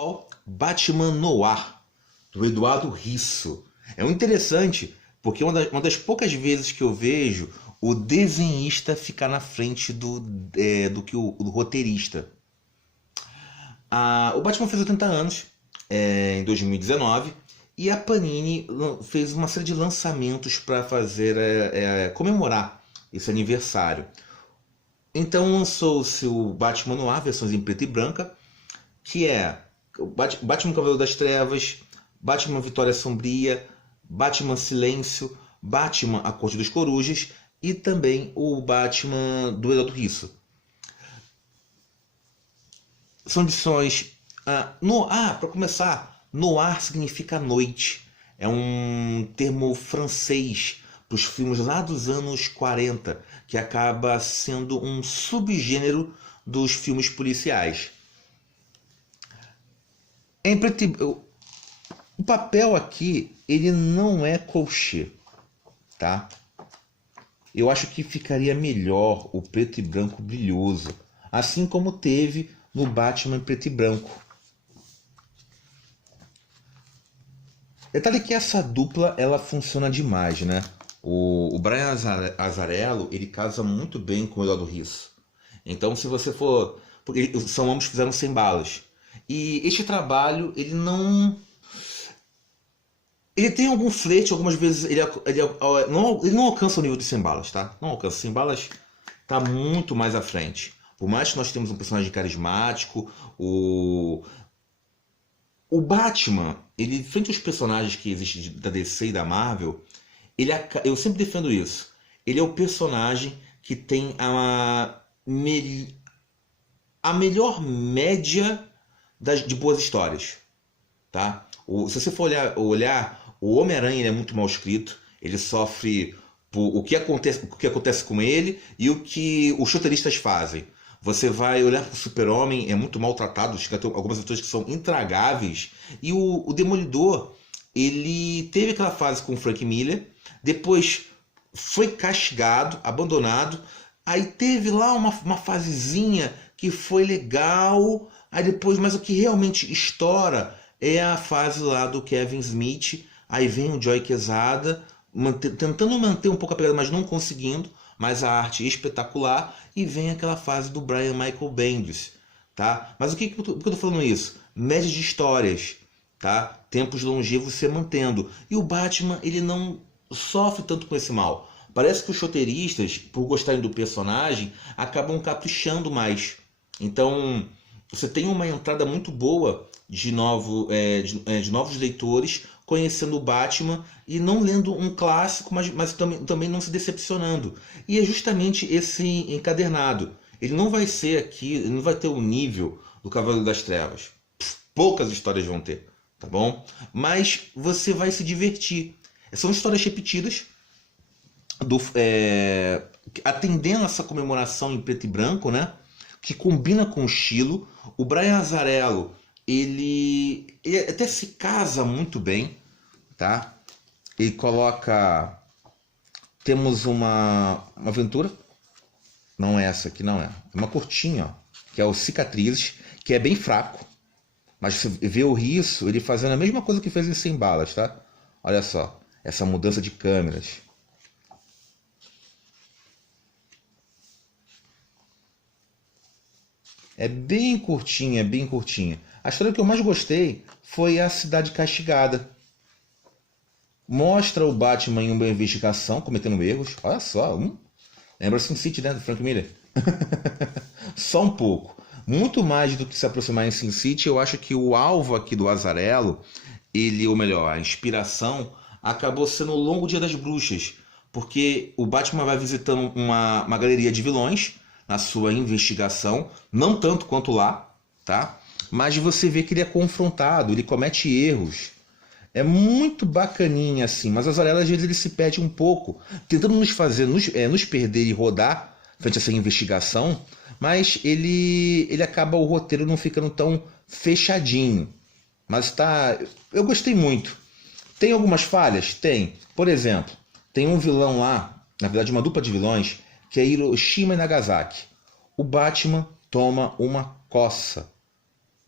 Pessoal, Batman Noir, do Eduardo Risso. É um interessante, porque uma das poucas vezes que eu vejo o desenhista ficar na frente do que do roteirista. O Batman fez 80 anos em 2019 e a Panini fez uma série de lançamentos para fazer comemorar esse aniversário. Então lançou-se o Batman Noir, versões em preto e branca, que é o Batman Cavaleiro das Trevas, Batman Vitória Sombria, Batman Silêncio, Batman A Corte dos Corujas e também o Batman do Eduardo Risso. São edições... para começar, noir significa noite. É um termo francês para os filmes lá dos anos 40, que acaba sendo um subgênero dos filmes policiais. O papel aqui, ele não é crochê, tá? Eu acho que ficaria melhor o preto e branco brilhoso, assim como teve no Batman preto e branco. Detalhe que essa dupla, ela funciona demais, né? O Brian Azzarello, ele casa muito bem com o Eduardo Risso. Então, se você for... Porque são ambos que fizeram 100 balas. E este trabalho, ele não... Ele tem algum flerte, algumas vezes ele não alcança o nível de 100 balas, tá? Não alcança. 100 balas tá muito mais à frente. Por mais que nós temos um personagem carismático, o Batman, ele, frente aos personagens que existem da DC e da Marvel, eu sempre defendo isso. Ele é o personagem que tem a melhor média de boas histórias, tá? Se você for olhar, o Homem-Aranha é muito mal escrito. Ele sofre por o que acontece com ele e o que os roteiristas fazem. Você vai olhar para o Super-Homem, é muito maltratado, tem algumas histórias que são intragáveis. E o Demolidor, ele teve aquela fase com o Frank Miller, depois foi castigado, abandonado, aí teve lá uma fasezinha que foi legal, aí depois, mas o que realmente estoura é a fase lá do Kevin Smith, aí vem o Joey Quesada, tentando manter um pouco a pegada, mas não conseguindo, mas a arte espetacular, e vem aquela fase do Brian Michael Bendis, tá? Mas por que eu tô falando isso? Média de histórias, tá? Tempos longevos se mantendo. E o Batman, ele não sofre tanto com esse mal. Parece que os roteiristas, por gostarem do personagem, acabam caprichando mais. Então, você tem uma entrada muito boa de novos leitores conhecendo o Batman e não lendo um clássico, mas também não se decepcionando. E é justamente esse encadernado. Ele não vai ser aqui, ele não vai ter o nível do Cavaleiro das Trevas. Poucas histórias vão ter, tá bom? Mas você vai se divertir. São histórias repetidas, atendendo essa comemoração em preto e branco, né? Que combina com o estilo. O Brian Azzarello, ele até se casa muito bem, tá? Ele coloca... Temos uma aventura, não é essa aqui, não é. É uma curtinha, ó, que é o Cicatrizes, que é bem fraco. Mas você vê o Risso, ele fazendo a mesma coisa que fez em 100 balas, tá? Olha só, essa mudança de câmeras. É bem curtinha, bem curtinha. A história que eu mais gostei foi A Cidade Castigada. Mostra o Batman em uma investigação, cometendo erros. Olha só, lembra Sin City, né, do Frank Miller? Só um pouco. Muito mais do que se aproximar em Sin City, eu acho que o alvo aqui do Azzarello, ou melhor, a inspiração, acabou sendo o Longo Dia das Bruxas. Porque o Batman vai visitando uma galeria de vilões na sua investigação, não tanto quanto lá, tá? Mas você vê que ele é confrontado, ele comete erros. É muito bacaninha assim, mas Azzarello às vezes ele se perde um pouco, tentando nos perder e rodar frente a essa investigação, mas ele acaba o roteiro não ficando tão fechadinho. Mas eu gostei muito. Tem algumas falhas? Tem. Por exemplo, tem um vilão lá, na verdade uma dupla de vilões, que é Hiroshima e Nagasaki. O Batman toma uma coça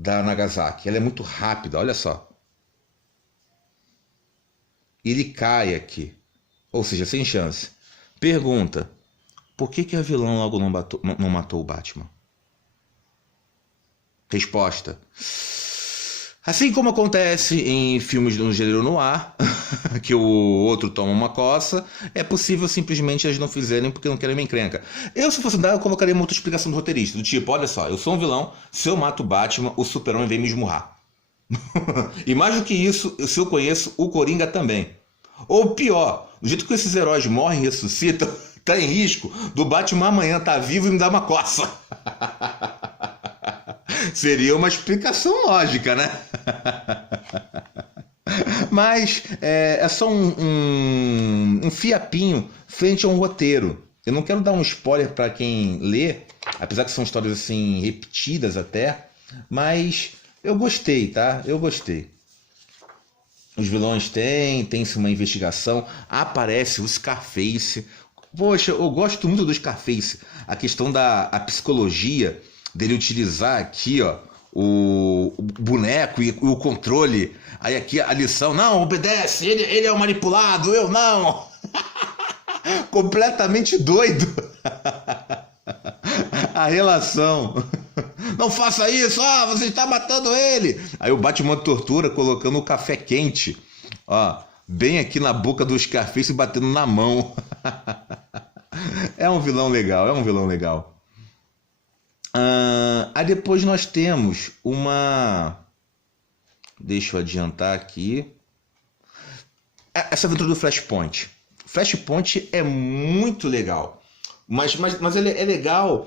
da Nagasaki. Ela é muito rápida, olha só. Ele cai aqui. Ou seja, sem chance. Pergunta: por que a vilã logo não matou o Batman? Resposta: assim como acontece em filmes do gênero noir, que o outro toma uma coça, é possível simplesmente eles não fizerem porque não querem uma encrenca. Eu, se fosse dar, eu colocaria uma outra explicação do roteirista, do tipo: olha só, eu sou um vilão, se eu mato o Batman, o Super-Homem vem me esmurrar. E mais do que isso, se eu conheço o Coringa também. Ou pior, do jeito que esses heróis morrem e ressuscitam, tá em risco do Batman amanhã tá vivo e me dar uma coça. Seria uma explicação lógica, né? Mas é só um fiapinho frente a um roteiro. Eu não quero dar um spoiler para quem lê, apesar que são histórias assim repetidas até, mas eu gostei, tá? Eu gostei. Os vilões tem-se uma investigação, aparece o Scarface. Poxa, eu gosto muito do Scarface. A questão da psicologia dele utilizar aqui, ó, o boneco e o controle. Aí aqui a lição: não, obedece, ele é o manipulado, eu não. Completamente doido. A relação. Não faça isso, você está matando ele. Aí o Batman tortura colocando o café quente, ó, bem aqui na boca do Scarface, batendo na mão. É um vilão legal, é um vilão legal. Aí depois nós temos uma... Deixa eu adiantar aqui. Essa aventura do Flashpoint. Flashpoint é muito legal. Mas ele é legal...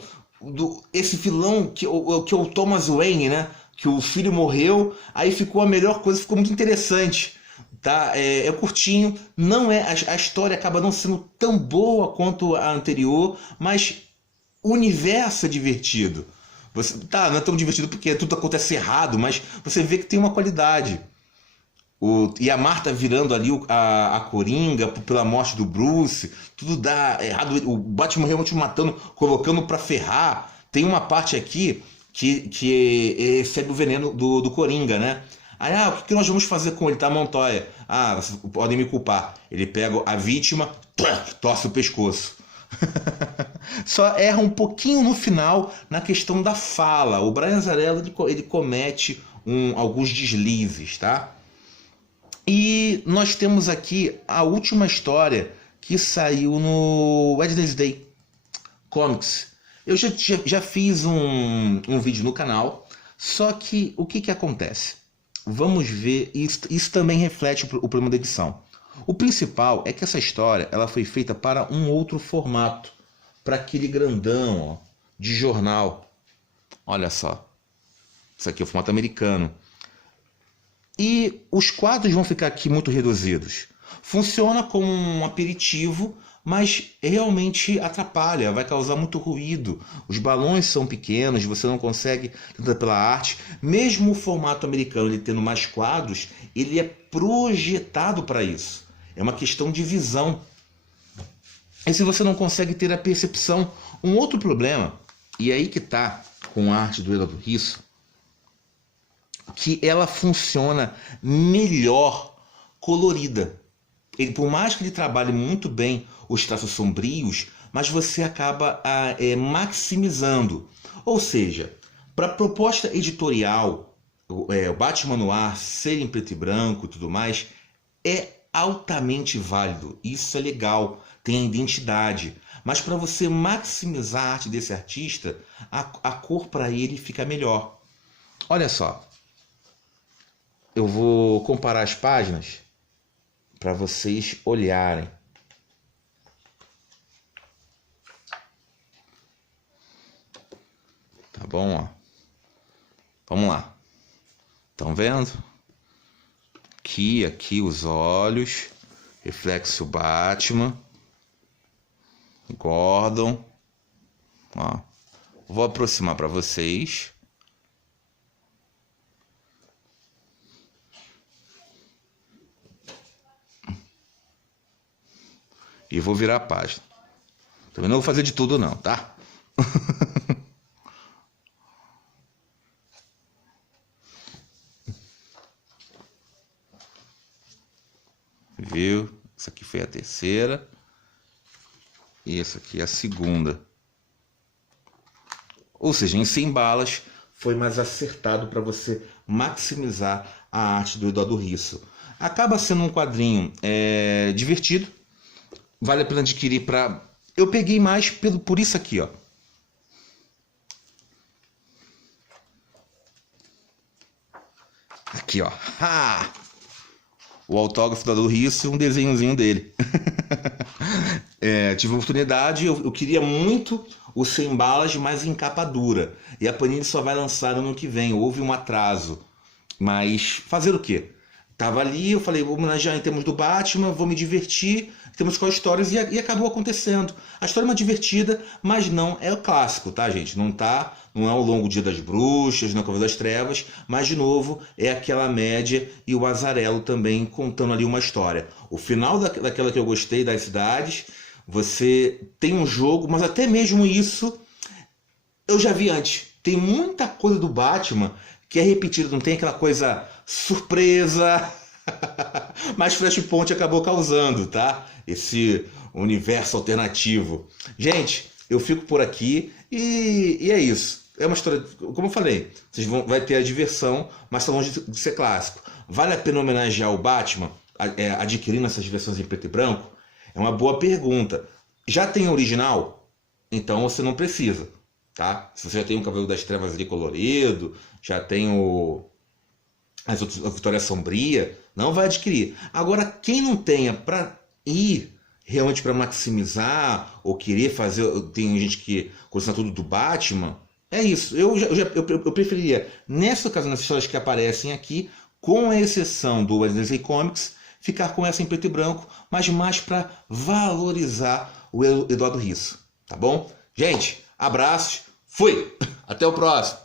esse vilão que é o Thomas Wayne, né? Que o filho morreu, aí ficou a melhor coisa, ficou muito interessante. Tá? É curtinho, não é a história acaba não sendo tão boa quanto a anterior, mas o universo é divertido. Não é tão divertido porque tudo acontece errado, mas você vê que tem uma qualidade. E a Marta virando ali a Coringa pela morte do Bruce, tudo dá errado. O Batman realmente matando, colocando pra ferrar. Tem uma parte aqui que recebe o veneno do Coringa, né? Aí, o que nós vamos fazer com ele, tá, Montoya? Vocês podem me culpar. Ele pega a vítima, torce o pescoço. Só erra um pouquinho no final na questão da fala. O Brian Azzarello ele comete alguns deslizes, tá? E nós temos aqui a última história que saiu no Wednesday Comics. Eu já fiz um vídeo no canal, só que o que acontece? Vamos ver, isso também reflete o problema da edição. O principal é que essa história ela foi feita para um outro formato, para aquele grandão, ó, de jornal. Olha só, isso aqui é o formato americano. E os quadros vão ficar aqui muito reduzidos. Funciona como um aperitivo, mas realmente atrapalha, vai causar muito ruído. Os balões são pequenos, você não consegue tentar pela arte. Mesmo o formato americano ele tendo mais quadros, ele é projetado para isso. É uma questão de visão. E se você não consegue ter a percepção, um outro problema, e aí que está com a arte do Eduardo Risso, que ela funciona melhor colorida. Por mais que ele trabalhe muito bem os traços sombrios, mas você acaba maximizando. Ou seja, para a proposta editorial, o Batman Noir ser em preto e branco e tudo mais, é altamente válido. Isso é legal, tem identidade. Mas para você maximizar a arte desse artista, a cor para ele fica melhor. Olha só, eu vou comparar as páginas para vocês olharem. Tá bom, ó. Vamos lá. Estão vendo? Aqui os olhos, reflexo Batman, Gordon. Ó. Vou aproximar para vocês. E vou virar a página. Também não vou fazer de tudo não, tá? Viu? Essa aqui foi a terceira. E essa aqui é a segunda. Ou seja, em 100 balas foi mais acertado para você maximizar a arte do Eduardo Risso. Acaba sendo um quadrinho divertido. Vale a pena adquirir para... Eu peguei mais por isso aqui, ó. Aqui, ó. Ha! O autógrafo do Eduardo Risso e um desenhozinho dele. Tive a oportunidade, eu queria muito o 100 balas, mas em capa dura. E a Panini só vai lançar no ano que vem. Houve um atraso. Mas fazer o quê? Tava ali, eu falei, vou homenagear em termos do Batman, vou me divertir, temos com as histórias, e acabou acontecendo. A história é uma divertida, mas não é o clássico, tá, gente? Não é o Longo Dia das Bruxas, não é o Cavaleiro das Trevas, mas, de novo, é aquela média e o Azzarello também contando ali uma história. O final daquela que eu gostei, das cidades, você tem um jogo, mas até mesmo isso eu já vi antes. Tem muita coisa do Batman que é repetida, não tem aquela coisa surpresa, mas Flashpoint acabou causando, tá? Esse universo alternativo. Gente, eu fico por aqui e é isso. É uma história, como eu falei, vai ter a diversão, mas está longe de ser clássico. Vale a pena homenagear o Batman adquirindo essas versões em preto e branco? É uma boa pergunta. Já tem original? Então você não precisa. Tá? Se você já tem o Cavaleiro das Trevas ali colorido, já tem a Vitória Sombria, não vai adquirir. Agora, quem não tenha para ir realmente para maximizar ou querer fazer, tem gente que coleciona tudo do Batman, é isso. Eu preferiria, nessa ocasião, nessas histórias que aparecem aqui, com a exceção do Wednesday Comics, ficar com essa em preto e branco, mas mais para valorizar o Eduardo Risso, tá bom? Gente, abraços, fui! Até o próximo!